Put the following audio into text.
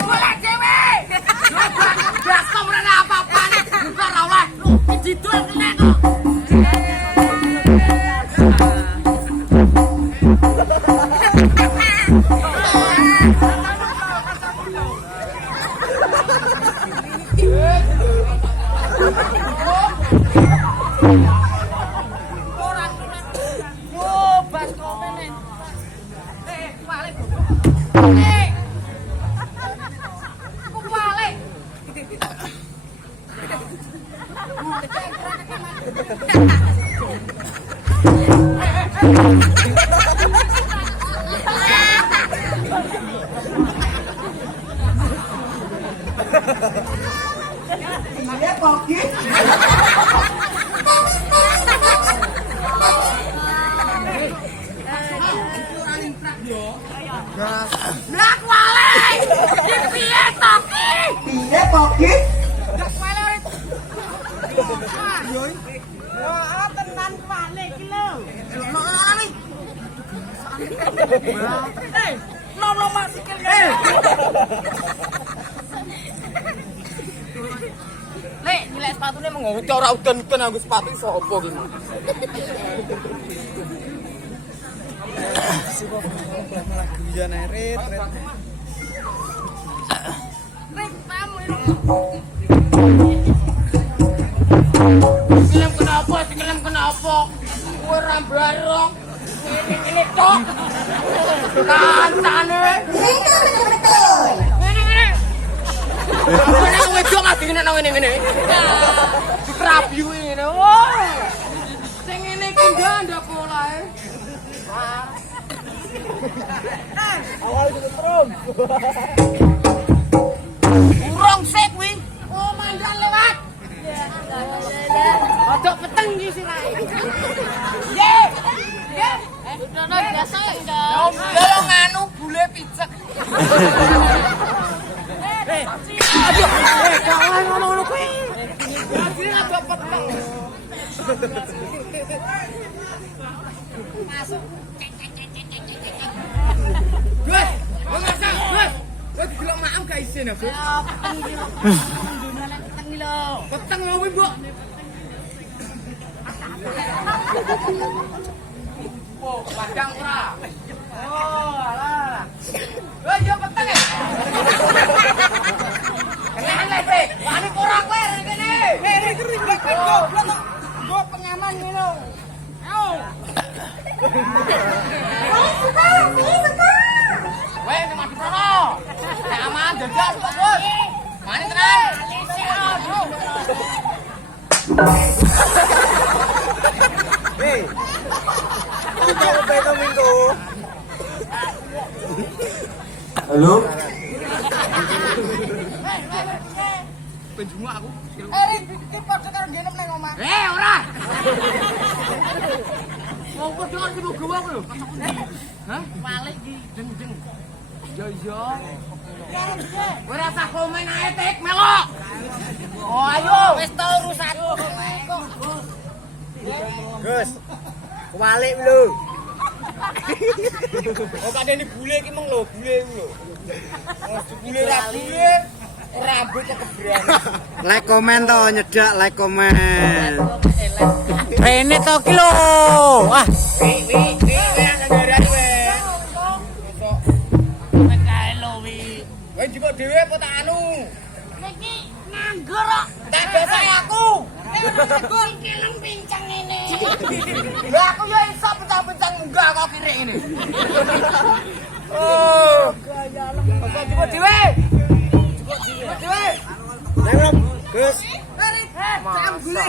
Boleh cewek. Gas kamu apa-apa nih. Buka rawa. Jidul kena kok. Iya koki. Blak wale. Piye toki? Piye koki? Blak wale. Wah, tenan wale iki lho. Nono masikil. Lek, nyilek sepatune menggo ora udan-udan aku sepatu iso apa ki, Mas? Guyon eret. Ring tamu ini. Film kenapa? Film kenapa? Kowe ra bareng. Ini tok. Kancane. Ini. Ini wedok ngadine nang ngene. Dikrabiu ngene. Wah. Sing ngene iki ndak polae. Awal ditrum. Urung sik kuwi. Oh, mandal lewat. Ojo peteng iki sirahe. Nggih. Nggih. Dono biasa ya. Yo nganu bule picek. Aduh, jangan ngono kuwi. Adine ojo peteng. Masuk. Gus, masak, Gus. Gus delok maem gak isin ya, Gus. Peteng iki lho. Peteng iki lho. Peteng ngopo, Mbok? Oh, padang ora. Oh, alah. Lho, yo peteng ya. Kene lek, wani ora kowe kene. Kering goblok. Mbok pengaman ngono. Ayo. Weh, mati prono. Nek aman jajal kok, Bos. Mani tenan. Hei. Kita beto minggu. Halo. Penjuma aku. Iki padha karo ngenem nang omah. Ora. Mau padha karo sing gowo aku lho. Hah? Balik di jeng-jeng. Yo. Kowe ora usah komen ae, Tik, melok. Oh, ayo. Wis tau urusanku. Gus. Kebalik lho. Oh, kadene bule iki mung lho, bule iku lho. Oh, bule ra bule. Rambut keberang. Like komen to, nyedak like komen. Rene to ki lho. Wah, wi ana ngaran we. Nek kae lho wi. Kowe njupuk dhewe apa tak anu? Niki nganggur kok. Tak biasa aku. Nganggur keleng pincang ngene. Lah aku yo iso pencang-pencang munggah kok kirik ngene. Oh, gaya lem. Kok njupuk dhewe? Njupuk dhewe. Nang, Gus. Masa